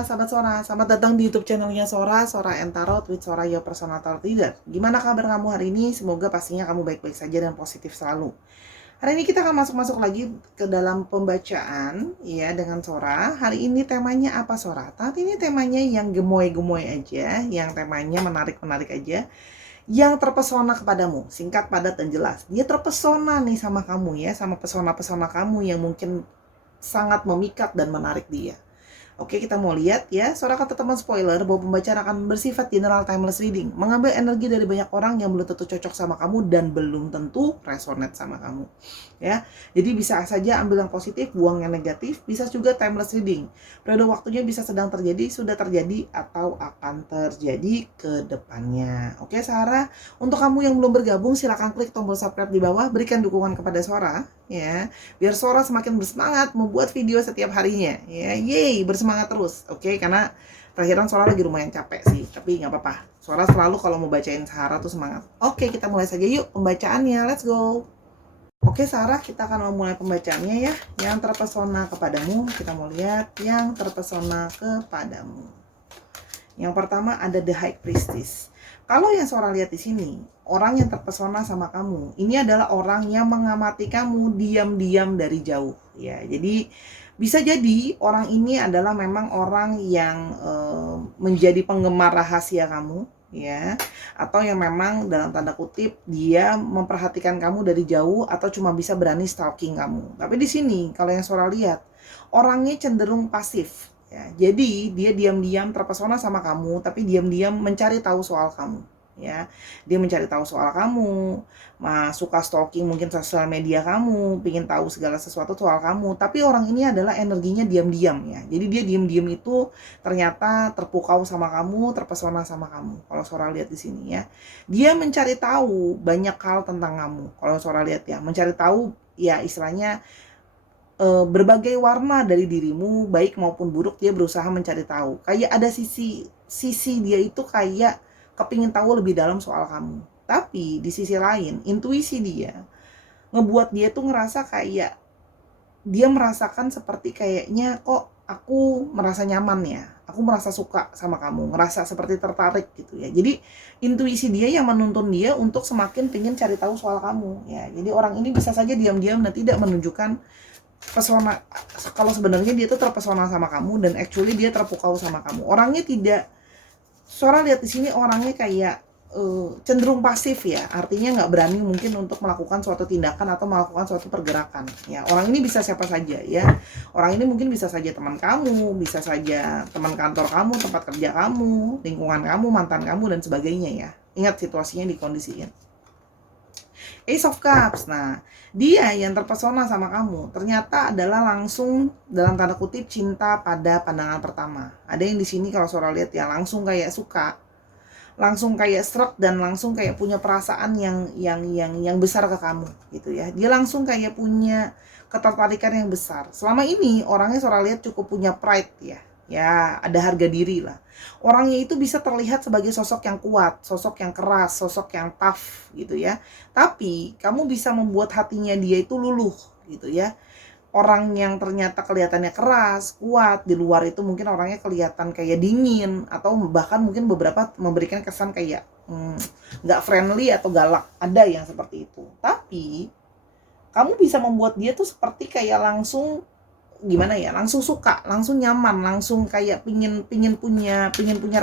sahabat Sora, selamat datang di YouTube channelnya Sora, Sora and Tarot with Sora Your Personal Tarot Reader. Gimana kabar kamu hari ini? Semoga pastinya kamu baik-baik saja dan positif selalu. Hari ini kita akan masuk lagi ke dalam pembacaan ya dengan Sora. Hari ini temanya apa Sora? Tapi ini temanya yang gemoy-gemoy aja, yang temanya menarik-menarik aja, yang terpesona kepadamu, singkat, padat, dan jelas. Dia terpesona nih sama kamu ya, sama pesona-pesona kamu yang mungkin sangat memikat dan menarik dia. Oke, kita mau lihat ya. Sora kata teman spoiler bahwa pembacaan akan bersifat general timeless reading, mengambil energi dari banyak orang yang belum tentu cocok sama kamu dan belum tentu resonate sama kamu. Ya. Jadi bisa saja ambil yang positif, buang yang negatif, bisa juga timeless reading. Periode waktunya bisa sedang terjadi, sudah terjadi atau akan terjadi ke depannya. Oke, Sarah, untuk kamu yang belum bergabung silakan klik tombol subscribe di bawah, berikan dukungan kepada Sora ya, biar Sora semakin bersemangat membuat video setiap harinya ya. Yeay, bersemangat terus, oke? Karena terakhiran Sora lagi lumayan capek sih, tapi nggak apa-apa, Sora selalu kalau mau bacain Sarah tuh semangat. Oke, kita mulai saja yuk pembacaannya, let's go. Oke Sarah, kita akan memulai pembacaannya ya. Yang terpesona kepadamu, kita mau lihat yang terpesona kepadamu. Yang pertama ada The High Priestess. Kalau yang Sora lihat di sini, orang yang terpesona sama kamu, ini adalah orang yang mengamati kamu diam-diam dari jauh ya. Jadi bisa jadi orang ini adalah memang orang yang menjadi penggemar rahasia kamu ya, atau yang memang dalam tanda kutip dia memperhatikan kamu dari jauh atau cuma bisa berani stalking kamu. Tapi di sini kalau yang Sora lihat, orangnya cenderung pasif. Ya, jadi dia diam-diam terpesona sama kamu, tapi diam-diam mencari tahu soal kamu. Ya, dia mencari tahu soal kamu, suka stalking mungkin sosial media kamu, pingin tahu segala sesuatu soal kamu. Tapi orang ini adalah energinya diam-diam ya. Jadi dia diam-diam itu ternyata terpukau sama kamu, terpesona sama kamu. Kalau Sora lihat di sini ya, dia mencari tahu banyak hal tentang kamu. Kalau Sora lihat ya, mencari tahu ya istilahnya berbagai warna dari dirimu, baik maupun buruk, dia berusaha mencari tahu. Kayak ada sisi dia itu kayak kepingin tahu lebih dalam soal kamu. Tapi di sisi lain, intuisi dia ngebuat dia tuh ngerasa kayak dia merasakan seperti kayaknya kok aku merasa nyaman ya, aku merasa suka sama kamu, ngerasa seperti tertarik gitu ya. Jadi intuisi dia yang menuntun dia untuk semakin pengen cari tahu soal kamu ya. Jadi orang ini bisa saja diam-diam dan tidak menunjukkan pesona kalau sebenarnya dia tuh terpesona sama kamu dan actually dia terpukau sama kamu. Orangnya tidak, Sora lihat di sini orangnya kayak cenderung pasif ya, artinya nggak berani mungkin untuk melakukan suatu tindakan atau melakukan suatu pergerakan ya. Orang ini bisa siapa saja ya, orang ini mungkin bisa saja teman kamu, bisa saja teman kantor kamu, tempat kerja kamu, lingkungan kamu, mantan kamu dan sebagainya ya. Ingat situasinya dikondisiin. Ace of Cups. Nah, dia yang terpesona sama kamu ternyata adalah langsung dalam tanda kutip cinta pada pandangan pertama. Ada yang di sini kalau Sora lihat ya langsung kayak suka, langsung kayak struck dan langsung kayak punya perasaan yang besar ke kamu gitu ya. Dia langsung kayak punya ketertarikan yang besar. Selama ini orangnya Sora lihat cukup punya pride ya. Ya, ada harga diri lah. Orangnya itu bisa terlihat sebagai sosok yang kuat, sosok yang keras, sosok yang tough gitu ya. Tapi kamu bisa membuat hatinya dia itu luluh gitu ya. Orang yang ternyata kelihatannya keras, kuat, di luar itu mungkin orangnya kelihatan kayak dingin atau bahkan mungkin beberapa memberikan kesan kayak nggak friendly atau galak. Ada yang seperti itu. Tapi kamu bisa membuat dia tuh seperti kayak langsung gimana ya, langsung suka, langsung nyaman, langsung kayak pingin punya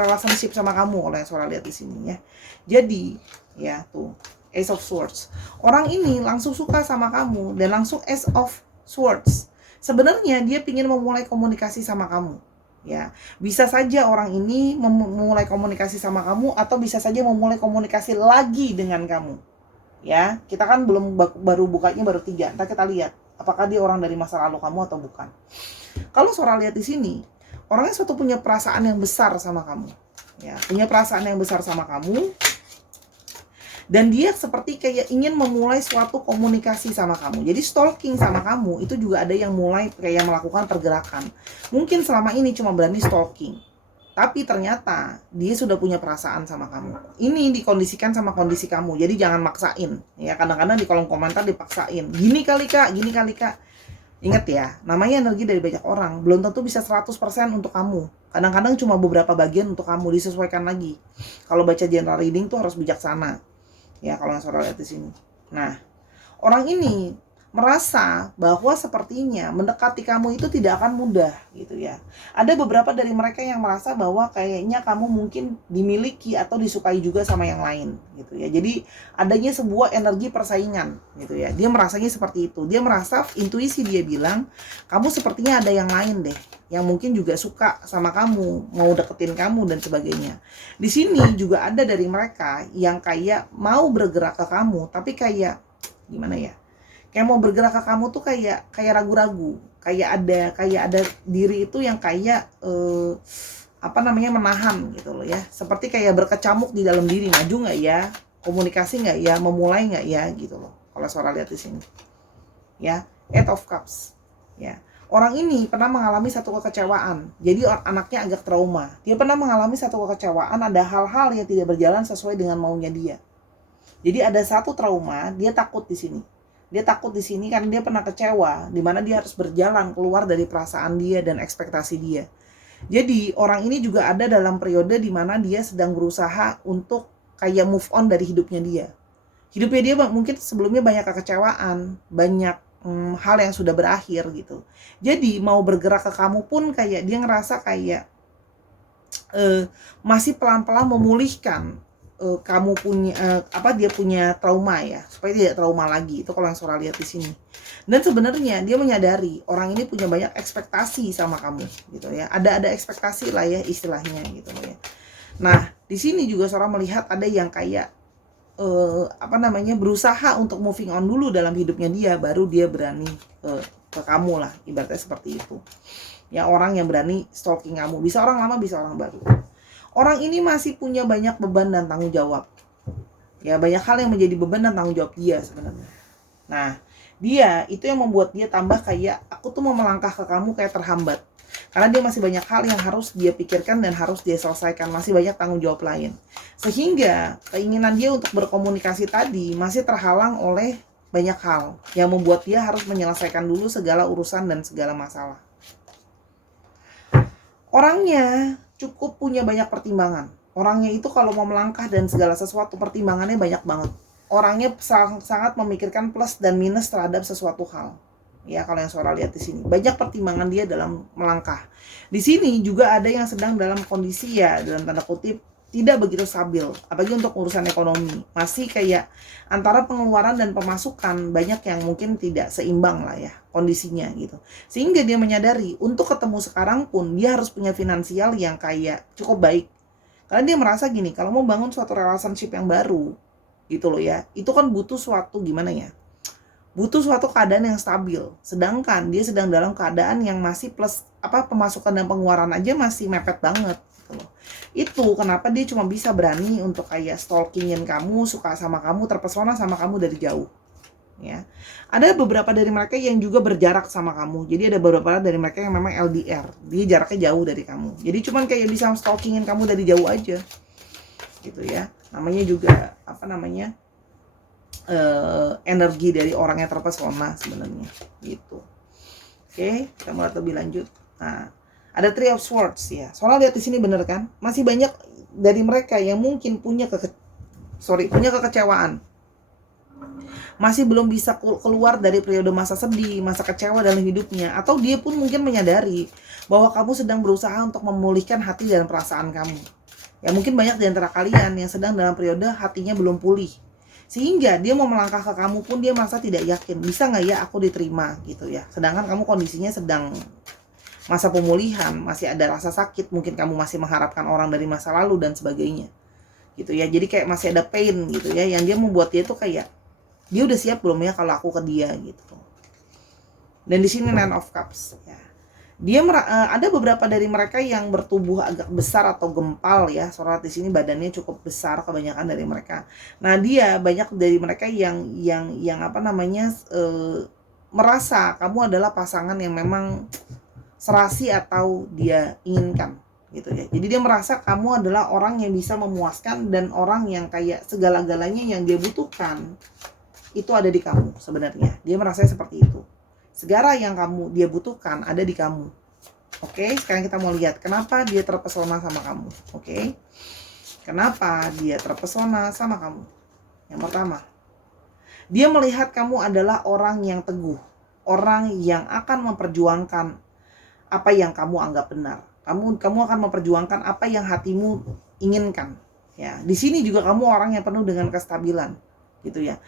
relationship sama kamu oleh Sora lihat di sini ya. Jadi ya tuh Ace of Swords, orang ini langsung suka sama kamu dan langsung Ace of Swords. Sebenarnya dia pingin memulai komunikasi sama kamu ya. Bisa saja orang ini memulai komunikasi sama kamu atau bisa saja memulai komunikasi lagi dengan kamu ya. Kita kan belum baru bukanya baru 3, ntar kita lihat apakah dia orang dari masa lalu kamu atau bukan. Kalau Sora lihat di sini, orangnya suatu punya perasaan yang besar sama kamu. Ya, punya perasaan yang besar sama kamu. Dan dia seperti kayak ingin memulai suatu komunikasi sama kamu. Jadi stalking sama kamu itu juga ada yang mulai kayak melakukan pergerakan. Mungkin selama ini cuma berani stalking. Tapi ternyata dia sudah punya perasaan sama kamu. Ini dikondisikan sama kondisi kamu. Jadi jangan maksain. Ya, kadang-kadang di kolom komentar dipaksain. Gini kali kak. Ingat ya, namanya energi dari banyak orang, belum tentu bisa 100% untuk kamu. Kadang-kadang cuma beberapa bagian untuk kamu, disesuaikan lagi. Kalau baca general reading tuh harus bijaksana. Ya, kalau yang Sora lihat di sini. Nah, orang ini merasa bahwa sepertinya mendekati kamu itu tidak akan mudah gitu ya. Ada beberapa dari mereka yang merasa bahwa kayaknya kamu mungkin dimiliki atau disukai juga sama yang lain gitu ya. Jadi adanya sebuah energi persaingan gitu ya. Dia merasanya seperti itu. Dia merasa, intuisi dia bilang, kamu sepertinya ada yang lain deh yang mungkin juga suka sama kamu, mau deketin kamu dan sebagainya. Di sini juga ada dari mereka yang kayak mau bergerak ke kamu, tapi kayak gimana ya, kayak mau bergerak ke kamu tuh kayak ragu-ragu, kayak ada diri itu yang kayak apa namanya, menahan gitu loh ya, seperti kayak berkecamuk di dalam diri, maju nggak ya, komunikasi nggak ya, memulai nggak ya gitu loh. Kalau Sora lihat di sini ya, Eight of Cups ya. Orang ini pernah mengalami satu kekecewaan, jadi anaknya agak trauma. Dia pernah mengalami satu kekecewaan, ada hal-hal yang tidak berjalan sesuai dengan maunya dia. Jadi ada satu trauma, dia takut di sini. Dia takut di sini karena dia pernah kecewa, di mana dia harus berjalan keluar dari perasaan dia dan ekspektasi dia. Jadi orang ini juga ada dalam periode di mana dia sedang berusaha untuk kayak move on dari hidupnya dia. Hidupnya dia mungkin sebelumnya banyak kekecewaan, banyak hal yang sudah berakhir gitu. Jadi mau bergerak ke kamu pun kayak dia ngerasa kayak masih pelan-pelan memulihkan kamu punya dia punya trauma ya, supaya tidak trauma lagi. Itu kalau yang Sora lihat di sini. Dan sebenarnya dia menyadari orang ini punya banyak ekspektasi sama kamu gitu ya. Ada ekspektasi lah ya istilahnya gitu ya. Nah, di sini juga Sora melihat ada yang kayak berusaha untuk moving on dulu dalam hidupnya dia, baru dia berani ke kamu lah, ibaratnya seperti itu. Ya, orang yang berani stalking kamu, bisa orang lama, bisa orang baru. Orang ini masih punya banyak beban dan tanggung jawab. Ya, banyak hal yang menjadi beban dan tanggung jawab dia sebenarnya. Nah, dia itu yang membuat dia tambah kayak, aku tuh mau melangkah ke kamu kayak terhambat. Karena dia masih banyak hal yang harus dia pikirkan dan harus dia selesaikan, masih banyak tanggung jawab lain. Sehingga keinginan dia untuk berkomunikasi tadi masih terhalang oleh banyak hal yang membuat dia harus menyelesaikan dulu segala urusan dan segala masalah. Orangnya cukup punya banyak pertimbangan. Orangnya itu kalau mau melangkah dan segala sesuatu pertimbangannya banyak banget. Orangnya sangat memikirkan plus dan minus terhadap sesuatu hal. Ya, kalau yang Sora lihat di sini, banyak pertimbangan dia dalam melangkah. Di sini juga ada yang sedang dalam kondisi ya, dalam tanda kutip, tidak begitu stabil, apalagi untuk urusan ekonomi. Masih kayak antara pengeluaran dan pemasukan banyak yang mungkin tidak seimbang lah ya kondisinya gitu. Sehingga dia menyadari untuk ketemu sekarang pun dia harus punya finansial yang kayak cukup baik. Karena dia merasa gini, kalau mau bangun suatu relationship yang baru gitu loh ya, itu kan butuh suatu gimana ya, butuh suatu keadaan yang stabil. Sedangkan dia sedang dalam keadaan yang masih plus pemasukan dan pengeluaran aja masih mepet banget gitu loh. Itu kenapa dia cuma bisa berani untuk kayak stalkingin kamu, suka sama kamu, terpesona sama kamu dari jauh. Ya. Ada beberapa dari mereka yang juga berjarak sama kamu. Jadi ada beberapa dari mereka yang memang LDR. Dia jaraknya jauh dari kamu. Jadi cuman kayak bisa stalkingin kamu dari jauh aja. Gitu ya. Namanya juga energi dari orang yang terpesona sebenarnya gitu. Oke, kita mulai lebih lanjut. Nah, ada Three of Swords ya. Soalnya lihat di sini bener kan? Masih banyak dari mereka yang mungkin punya kekecewaan. Masih belum bisa keluar dari periode masa sedih, masa kecewa dalam hidupnya, atau dia pun mungkin menyadari bahwa kamu sedang berusaha untuk memulihkan hati dan perasaan kamu. Ya, mungkin banyak di antara kalian yang sedang dalam periode hatinya belum pulih. Sehingga dia mau melangkah ke kamu pun dia merasa tidak yakin, bisa nggak ya aku diterima gitu ya. Sedangkan kamu kondisinya sedang masa pemulihan, masih ada rasa sakit, mungkin kamu masih mengharapkan orang dari masa lalu dan sebagainya gitu ya. Jadi kayak masih ada pain gitu ya, yang dia membuat dia tuh kayak, dia udah siap belum ya kalau aku ke dia gitu. Dan di sini Nine of Cups ya. Dia ada beberapa dari mereka yang bertubuh agak besar atau gempal ya. Soalnya di sini badannya cukup besar kebanyakan dari mereka. Nah, dia banyak dari mereka yang merasa kamu adalah pasangan yang memang serasi atau dia inginkan gitu ya. Jadi dia merasa kamu adalah orang yang bisa memuaskan dan orang yang kayak segala-galanya yang dia butuhkan itu ada di kamu sebenarnya. Dia merasa seperti itu. Segala yang dia butuhkan ada di kamu. Oke, sekarang kita mau lihat kenapa dia terpesona sama kamu. Oke, kenapa dia terpesona sama kamu? Yang pertama, dia melihat kamu adalah orang yang teguh, orang yang akan memperjuangkan apa yang kamu anggap benar. Kamu akan memperjuangkan apa yang hatimu inginkan. Ya, di sini juga kamu orang yang penuh dengan kestabilan, gitu ya.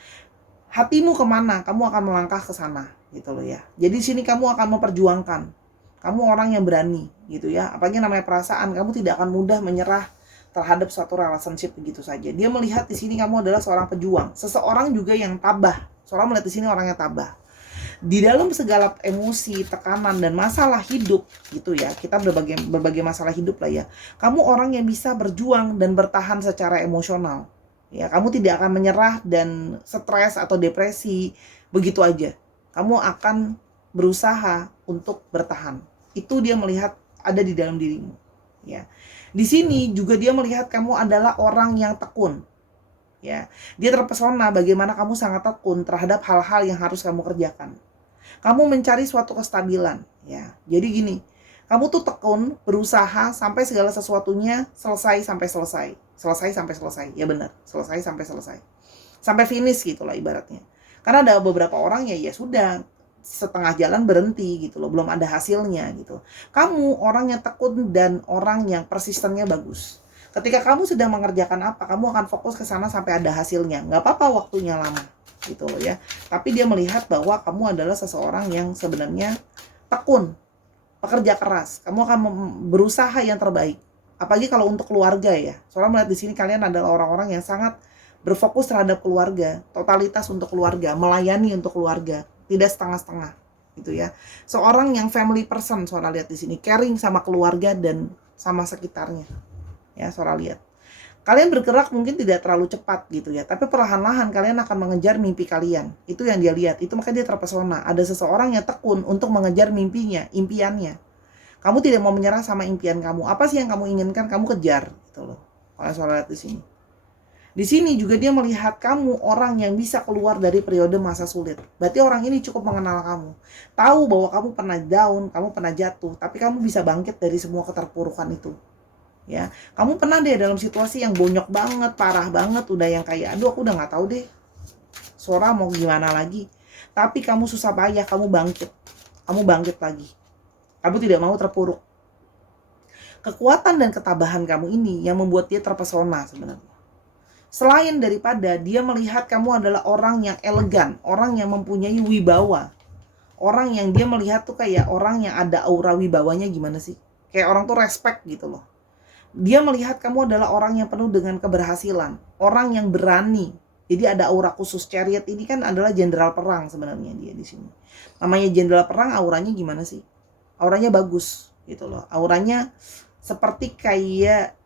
Hatimu kemana, kamu akan melangkah ke sana, gitu loh ya. Jadi di sini kamu akan memperjuangkan. Kamu orang yang berani, gitu ya. Apalagi namanya perasaan, kamu tidak akan mudah menyerah terhadap suatu relationship begitu saja. Dia melihat di sini kamu adalah seorang pejuang, seseorang juga yang tabah. Seorang melihat di sini orang yang tabah. Di dalam segala emosi, tekanan dan masalah hidup gitu ya. Kita berbagai masalah hidup lah ya. Kamu orang yang bisa berjuang dan bertahan secara emosional. Ya, kamu tidak akan menyerah dan stres atau depresi begitu aja. Kamu akan berusaha untuk bertahan. Itu dia melihat ada di dalam dirimu. Ya. Di sini juga dia melihat kamu adalah orang yang tekun. Ya, dia terpesona bagaimana kamu sangat tekun terhadap hal-hal yang harus kamu kerjakan. Kamu mencari suatu kestabilan, ya. Jadi gini, kamu tuh tekun, berusaha sampai segala sesuatunya selesai sampai selesai. Selesai sampai selesai, ya benar. Selesai sampai selesai. Sampai finish gitulah ibaratnya. Karena ada beberapa orang ya sudah setengah jalan berhenti gitu loh, belum ada hasilnya gitu. Kamu orang yang tekun dan orang yang persistennya bagus. Ketika kamu sedang mengerjakan apa, kamu akan fokus ke sana sampai ada hasilnya. Nggak apa-apa waktunya lama gitu loh ya. Tapi dia melihat bahwa kamu adalah seseorang yang sebenarnya tekun, pekerja keras. Kamu akan berusaha yang terbaik. Apalagi kalau untuk keluarga ya. Soalnya melihat di sini kalian adalah orang-orang yang sangat berfokus terhadap keluarga, totalitas untuk keluarga, melayani untuk keluarga, tidak setengah-setengah gitu ya. Seorang yang family person, Sora lihat di sini, caring sama keluarga dan sama sekitarnya. Ya, Sora lihat. Kalian bergerak mungkin tidak terlalu cepat gitu ya, tapi perlahan-lahan kalian akan mengejar mimpi kalian. Itu yang dia lihat, itu makanya dia terpesona. Ada seseorang yang tekun untuk mengejar mimpinya, impiannya. Kamu tidak mau menyerah sama impian kamu. Apa sih yang kamu inginkan, kamu kejar gitu loh. Kalau Sora lihat di sini. Di sini juga dia melihat kamu orang yang bisa keluar dari periode masa sulit. Berarti orang ini cukup mengenal kamu. Tahu bahwa kamu pernah down, kamu pernah jatuh, tapi kamu bisa bangkit dari semua keterpurukan itu. Ya, kamu pernah deh dalam situasi yang bonyok banget, parah banget, udah yang kayak aduh aku udah nggak tahu deh Sora mau gimana lagi. Tapi kamu susah payah, kamu bangkit lagi. Kamu tidak mau terpuruk. Kekuatan dan ketabahan kamu ini yang membuat dia terpesona sebenarnya. Selain daripada dia melihat kamu adalah orang yang elegan, orang yang mempunyai wibawa, orang yang dia melihat tuh kayak orang yang ada aura wibawanya gimana sih, kayak orang tuh respect gitu loh. Dia melihat kamu adalah orang yang penuh dengan keberhasilan, orang yang berani. Jadi ada aura khusus. Chariot ini kan adalah jenderal perang sebenarnya dia di sini. Namanya jenderal perang, auranya gimana sih? Auranya bagus gitu loh. Auranya seperti kayak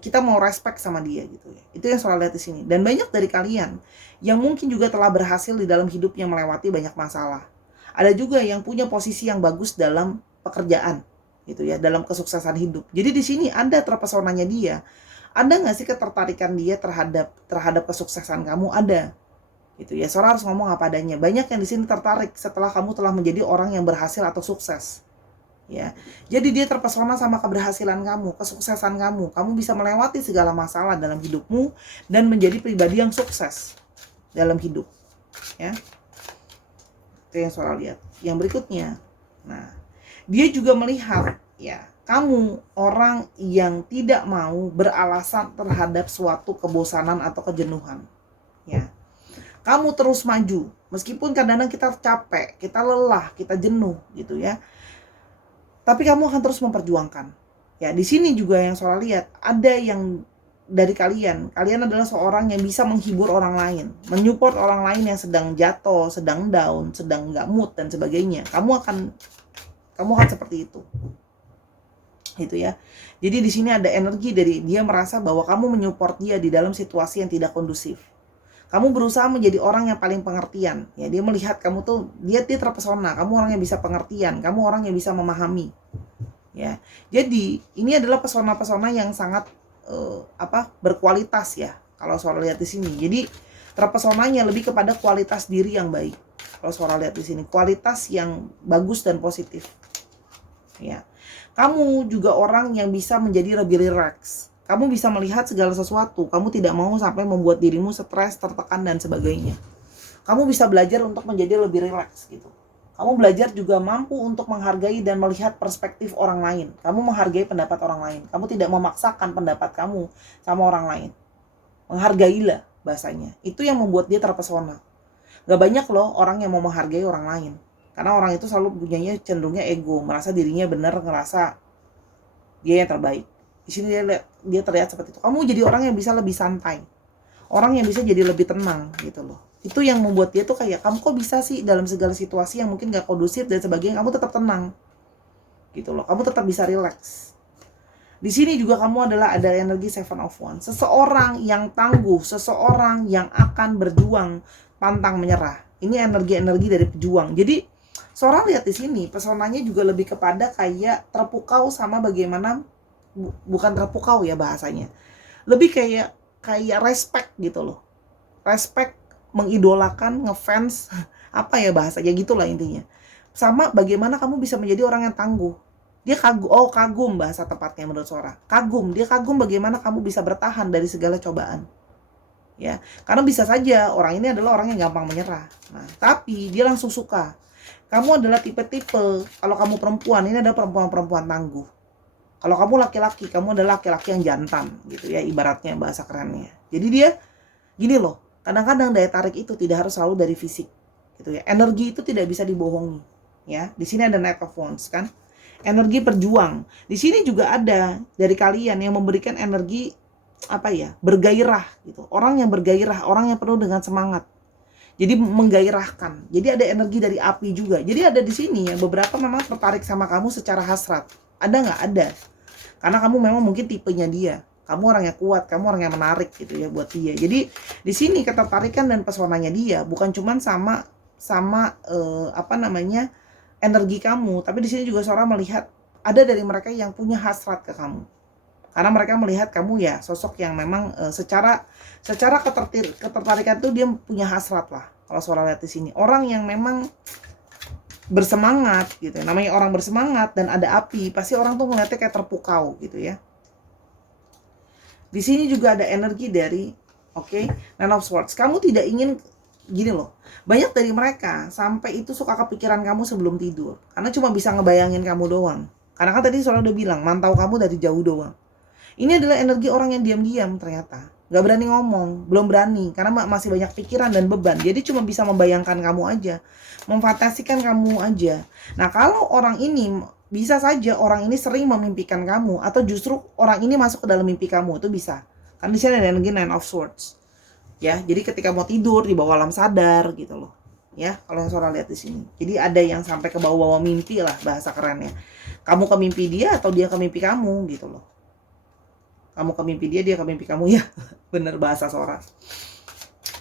kita mau respect sama dia gitu ya. Itu yang Sora lihat di sini. Dan banyak dari kalian yang mungkin juga telah berhasil di dalam hidup yang melewati banyak masalah. Ada juga yang punya posisi yang bagus dalam pekerjaan gitu ya, dalam kesuksesan hidup. Jadi di sini ada terpesonanya dia. Ada nggak sih ketertarikan dia terhadap kesuksesan kamu? Ada gitu ya. Sora harus ngomong apa adanya. Banyak yang di sini tertarik setelah kamu telah menjadi orang yang berhasil atau sukses. Ya. Jadi dia terpesona sama keberhasilan kamu, kesuksesan kamu. Kamu bisa melewati segala masalah dalam hidupmu dan menjadi pribadi yang sukses dalam hidup. Ya. Itu yang Sora lihat. Yang berikutnya. Nah, dia juga melihat ya, kamu orang yang tidak mau beralasan terhadap suatu kebosanan atau kejenuhan. Ya. Kamu terus maju, meskipun kadang-kadang kita capek, kita lelah, kita jenuh gitu ya. Tapi kamu akan terus memperjuangkan. Ya, di sini juga yang Sora lihat, ada yang dari kalian adalah seorang yang bisa menghibur orang lain, menyupport orang lain yang sedang jatuh, sedang down, sedang nggak mood dan sebagainya. Kamu akan seperti itu. Gitu ya. Jadi di sini ada energi dari dia merasa bahwa kamu menyupport dia di dalam situasi yang tidak kondusif. Kamu berusaha menjadi orang yang paling pengertian. Ya, dia melihat kamu tuh dia terpesona, kamu orang yang bisa pengertian, kamu orang yang bisa memahami. Ya. Jadi, ini adalah pesona-pesona yang sangat berkualitas ya. Kalau soal lihat di sini. Jadi, terpesonanya lebih kepada kualitas diri yang baik. Kalau Sora lihat di sini, kualitas yang bagus dan positif. Ya. Kamu juga orang yang bisa menjadi lebih rileks. Kamu bisa melihat segala sesuatu. Kamu tidak mau sampai membuat dirimu stres, tertekan dan sebagainya. Kamu bisa belajar untuk menjadi lebih rileks gitu. Kamu belajar juga mampu untuk menghargai dan melihat perspektif orang lain. Kamu menghargai pendapat orang lain. Kamu tidak memaksakan pendapat kamu sama orang lain. Menghargailah bahasanya. Itu yang membuat dia terpesona. Gak banyak loh orang yang mau menghargai orang lain. Karena orang itu selalu punyanya cenderungnya ego. Merasa dirinya benar, ngerasa dia yang terbaik. Di sini dia terlihat seperti itu. Kamu jadi orang yang bisa lebih santai. Orang yang bisa jadi lebih tenang gitu loh. Itu yang membuat dia tuh kayak, kamu kok bisa sih dalam segala situasi yang mungkin gak kondusif dan sebagainya, kamu tetap tenang gitu loh, kamu tetap bisa relax. Di sini juga kamu adalah ada energi Seven of Wands, seseorang yang tangguh, seseorang yang akan berjuang pantang menyerah. Ini energi-energi dari pejuang. Jadi Sora lihat di sini pesonanya juga lebih kepada kayak terpukau sama bagaimana, bukan terpukau ya bahasanya, lebih kayak respect gitu loh, respect, mengidolakan, ngefans, apa ya bahasanya gitulah intinya. Sama bagaimana kamu bisa menjadi orang yang tangguh. Dia kagum bahasa tepatnya menurut Sora. Dia kagum bagaimana kamu bisa bertahan dari segala cobaan. Ya, karena bisa saja orang ini adalah orang yang gampang menyerah. Nah, tapi dia langsung suka. Kamu adalah tipe-tipe, kalau kamu perempuan, ini adalah perempuan-perempuan tangguh. Kalau kamu laki-laki, kamu adalah laki-laki yang jantan gitu ya, ibaratnya bahasa kerennya. Jadi dia gini loh, kadang-kadang daya tarik itu tidak harus selalu dari fisik gitu ya. Energi itu tidak bisa dibohongi ya. Di sini ada Knight of Wands kan, energi perjuang. Di sini juga ada dari kalian yang memberikan energi apa ya, bergairah gitu. Orang yang bergairah, orang yang penuh dengan semangat, jadi menggairahkan. Jadi ada energi dari api juga. Jadi ada di sini ya, beberapa memang tertarik sama kamu secara hasrat. Ada nggak? Ada. Karena kamu memang mungkin tipenya dia. Kamu orang yang kuat, kamu orang yang menarik gitu ya buat dia. Jadi di sini ketertarikan dan pesonanya dia bukan cuman sama apa namanya, energi kamu, tapi di sini juga Sora melihat ada dari mereka yang punya hasrat ke kamu. Karena mereka melihat kamu ya sosok yang memang secara ketertarikan tuh dia punya hasrat lah. Kalau Sora lihat di sini, orang yang memang bersemangat gitu. Namanya orang bersemangat dan ada api, pasti orang tuh ngeliatnya kayak terpukau gitu ya. Di sini juga ada energi dari Nine of Swords. Kamu tidak ingin gini loh. Banyak dari mereka sampai itu suka kepikiran kamu sebelum tidur. Karena cuma bisa ngebayangin kamu doang. Karena kan tadi Sora udah bilang, mantau kamu dari jauh doang. Ini adalah energi orang yang diam-diam ternyata. Gak berani ngomong, belum berani. Karena masih banyak pikiran dan beban. Jadi cuma bisa membayangkan kamu aja. Memfantasikan kamu aja. Nah kalau orang ini, bisa saja orang ini sering memimpikan kamu. Atau justru orang ini masuk ke dalam mimpi kamu. Itu bisa. Kan di sini ada energi Nine of Swords. Ya, jadi ketika mau tidur di bawah alam sadar gitu loh. Ya, kalau Sora lihat di sini. Jadi ada yang sampai ke bawah-bawah mimpi lah bahasa kerennya. Kamu ke mimpi dia atau dia ke mimpi kamu gitu loh. Kamu ke mimpi dia ke mimpi kamu ya. Bener bahasa Sora.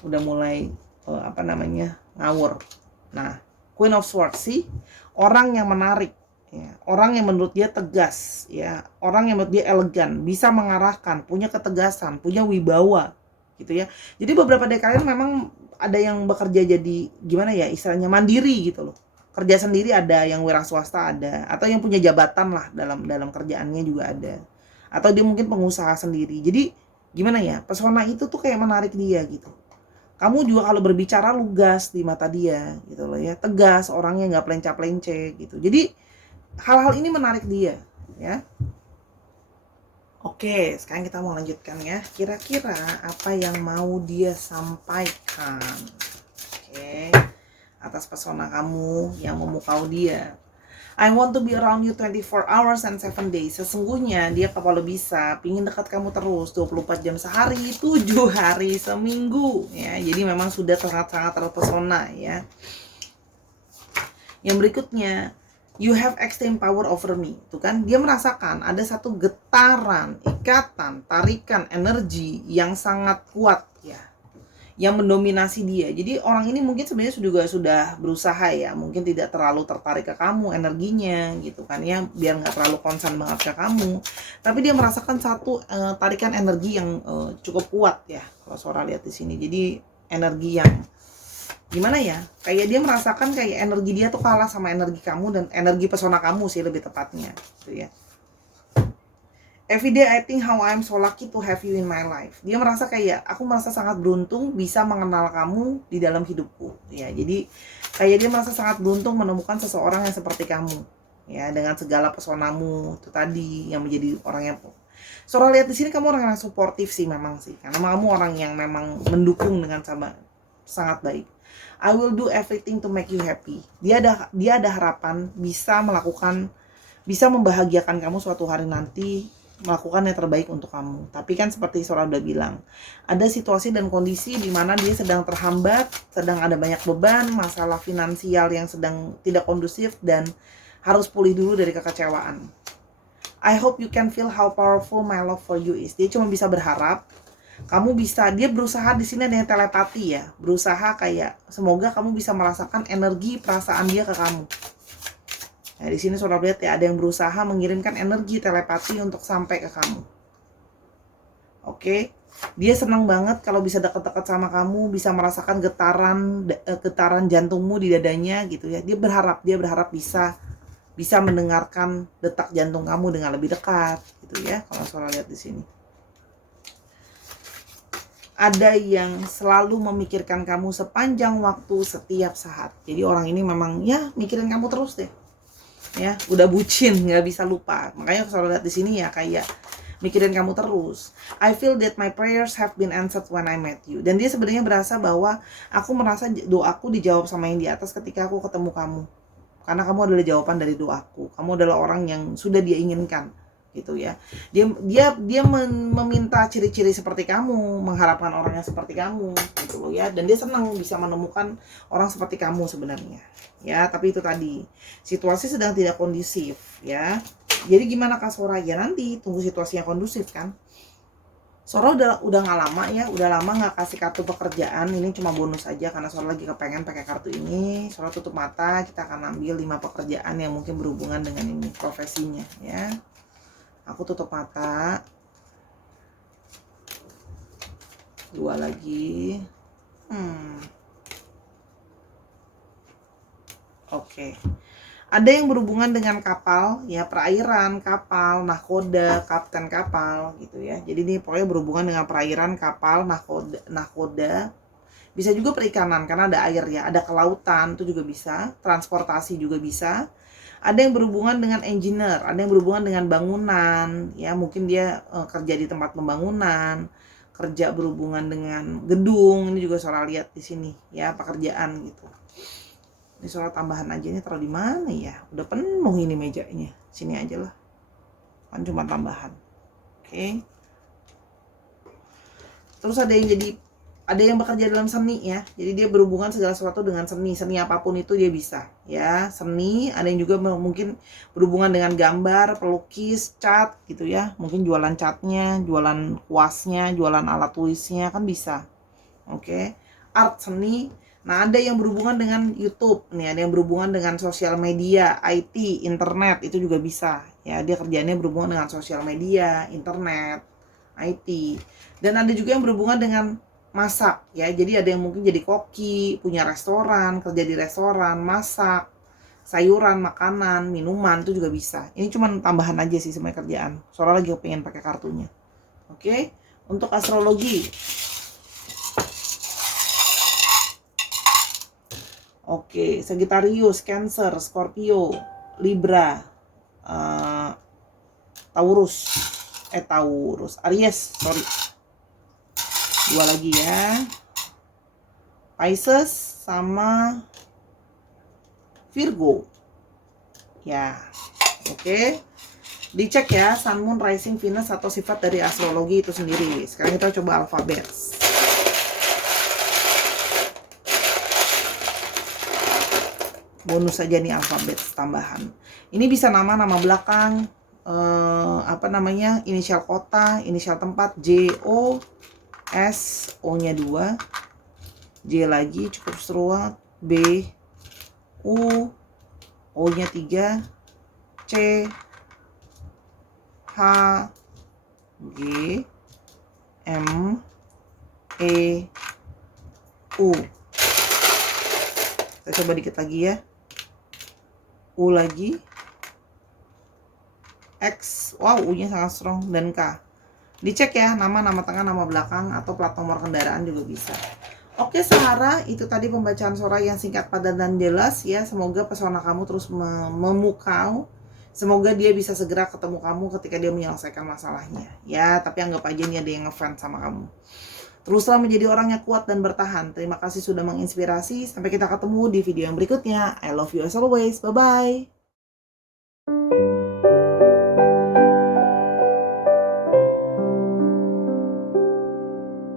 Udah mulai ngawur. Nah, Queen of Swords sih orang yang menarik ya, orang yang menurut dia tegas ya, orang yang menurut dia elegan, bisa mengarahkan, punya ketegasan, punya wibawa gitu ya. Jadi beberapa dari kalian memang ada yang bekerja jadi gimana ya istilahnya, mandiri gitu loh. Kerja sendiri ada, yang wira swasta ada, atau yang punya jabatan lah dalam kerjaannya juga ada. Atau dia mungkin pengusaha sendiri. Jadi gimana ya, pesona itu tuh kayak menarik dia gitu. Kamu juga kalau berbicara lugas di mata dia gitu loh ya, tegas, orangnya nggak pelencap-pelencek gitu. Jadi hal-hal ini menarik dia ya. Oke, sekarang kita mau lanjutkan ya. Kira-kira apa yang mau dia sampaikan? Oke, atas pesona kamu yang memukau dia. I want to be around you 24 hours and 7 days. Sesungguhnya dia kalau bisa pingin dekat kamu terus 24 jam sehari, 7 hari seminggu ya. Jadi memang sudah sangat-sangat terpesona ya. Yang berikutnya, you have extreme power over me. Itu kan dia merasakan ada satu getaran, ikatan, tarikan energi yang sangat kuat ya, yang mendominasi dia. Jadi orang ini mungkin sebenarnya sudah berusaha ya, mungkin tidak terlalu tertarik ke kamu energinya gitu kan ya, biar nggak terlalu concern banget ke kamu. Tapi dia merasakan satu tarikan energi yang cukup kuat ya, kalau Sora lihat di sini. Jadi energi yang gimana ya, kayak dia merasakan kayak energi dia tuh kalah sama energi kamu, dan energi pesona kamu sih lebih tepatnya gitu ya. Every day I think how I'm so lucky to have you in my life. Dia merasa kayak, aku merasa sangat beruntung bisa mengenal kamu di dalam hidupku. Ya, jadi kayak dia merasa sangat beruntung menemukan seseorang yang seperti kamu. Ya, dengan segala pesonamu itu tadi yang menjadi orang yang. Soalnya lihat di sini kamu orang yang suportif sih memang sih. Karena kamu orang yang memang mendukung dengan sangat baik. I will do everything to make you happy. Dia ada harapan bisa membahagiakan kamu suatu hari nanti, melakukan yang terbaik untuk kamu. Tapi kan seperti Sora udah bilang, ada situasi dan kondisi di mana dia sedang terhambat, sedang ada banyak beban, masalah finansial yang sedang tidak kondusif, dan harus pulih dulu dari kekecewaan. I hope you can feel how powerful my love for you is. Dia cuma bisa berharap kamu bisa, dia berusaha di sini ada yang telepati ya, berusaha kayak semoga kamu bisa merasakan energi perasaan dia ke kamu. Nah, di sini saudara lihat ya, ada yang berusaha mengirimkan energi telepati untuk sampai ke kamu. Oke, dia senang banget kalau bisa dekat-dekat sama kamu, bisa merasakan getaran jantungmu di dadanya gitu ya. Dia berharap bisa mendengarkan detak jantung kamu dengan lebih dekat gitu ya. Kalau saudara lihat di sini, ada yang selalu memikirkan kamu sepanjang waktu, setiap saat. Jadi orang ini memang ya mikirin kamu terus deh. Ya, udah bucin, nggak bisa lupa. Makanya kalau lihat di sini ya kayak mikirin kamu terus. I feel that my prayers have been answered when I met you. Dan dia sebenarnya berasa bahwa aku merasa doaku dijawab sama yang di atas ketika aku ketemu kamu. Karena kamu adalah jawaban dari doaku. Kamu adalah orang yang sudah dia inginkan gitu ya. Dia meminta ciri-ciri seperti kamu, mengharapkan orang yang seperti kamu gitu loh ya. Dan dia senang bisa menemukan orang seperti kamu sebenarnya. Ya, tapi itu tadi situasi sedang tidak kondusif ya. Jadi gimana Kak Sora? Ya nanti tunggu situasinya kondusif kan. Sora udah nggak lama ya, udah lama nggak kasih kartu pekerjaan. Ini cuma bonus aja karena Sora lagi kepengen pakai kartu ini. Sora tutup mata, kita akan ambil 5 pekerjaan yang mungkin berhubungan dengan ini profesinya ya. Aku tutup mata. 2 lagi. Oke. Ada yang berhubungan dengan kapal, ya perairan, kapal, nahkoda, kapten kapal gitu ya. Jadi ini pokoknya berhubungan dengan perairan, kapal, nahkoda. Bisa juga perikanan karena ada air ya, ada kelautan itu juga bisa, transportasi juga bisa. Ada yang berhubungan dengan engineer, ada yang berhubungan dengan bangunan, ya mungkin dia kerja di tempat pembangunan, kerja berhubungan dengan gedung. Ini juga Sora lihat di sini ya, pekerjaan gitu. Ini soal tambahan aja, ini taruh di mana ya? Udah penuh ini mejanya. Sini aja lah. Kan cuma tambahan. Oke. Terus ada yang bekerja dalam seni ya. Jadi dia berhubungan segala sesuatu dengan seni. Seni apapun itu dia bisa ya. Seni, ada yang juga mungkin berhubungan dengan gambar, pelukis, cat gitu ya. Mungkin jualan catnya, jualan kuasnya, jualan alat tulisnya kan bisa. Oke. Art, seni. Nah, ada yang berhubungan dengan YouTube nih, ada yang berhubungan dengan sosial media, IT, internet, itu juga bisa. Ya, dia kerjanya berhubungan dengan sosial media, internet, IT. Dan ada juga yang berhubungan dengan masak ya. Jadi ada yang mungkin jadi koki, punya restoran, kerja di restoran, masak, sayuran, makanan, minuman itu juga bisa. Ini cuma tambahan aja sih semuanya kerjaan. Soalnya lagi pengen pakai kartunya. Oke. Untuk astrologi. Oke, Sagittarius, Cancer, Scorpio, Libra, Aries, sorry. 2 lagi ya. Pisces sama Virgo. Ya, oke. Dicek ya, Sun, Moon, Rising, Venus atau sifat dari astrologi itu sendiri. Sekarang kita coba alfabet. Bonus saja nih alfabet tambahan. Ini bisa nama belakang, inisial kota, inisial tempat, J, O, S, O-nya 2, J lagi cukup seruat, B, U, O-nya 3, C, H, G, M, E, U. Kita coba dikit lagi ya. U lagi. X. Wow, U-nya sangat strong. Dan K. Dicek ya, nama tengah, nama belakang, atau plat nomor kendaraan juga bisa. Oke Sahara, itu tadi pembacaan Sora yang singkat, padat, dan jelas ya. Semoga pesona kamu terus memukau. Semoga dia bisa segera ketemu kamu ketika dia menyelesaikan masalahnya. Ya, tapi anggap aja nih ada yang ngefans sama kamu. Teruslah menjadi orang yang kuat dan bertahan. Terima kasih sudah menginspirasi. Sampai kita ketemu di video yang berikutnya. I love you as always. Bye-bye.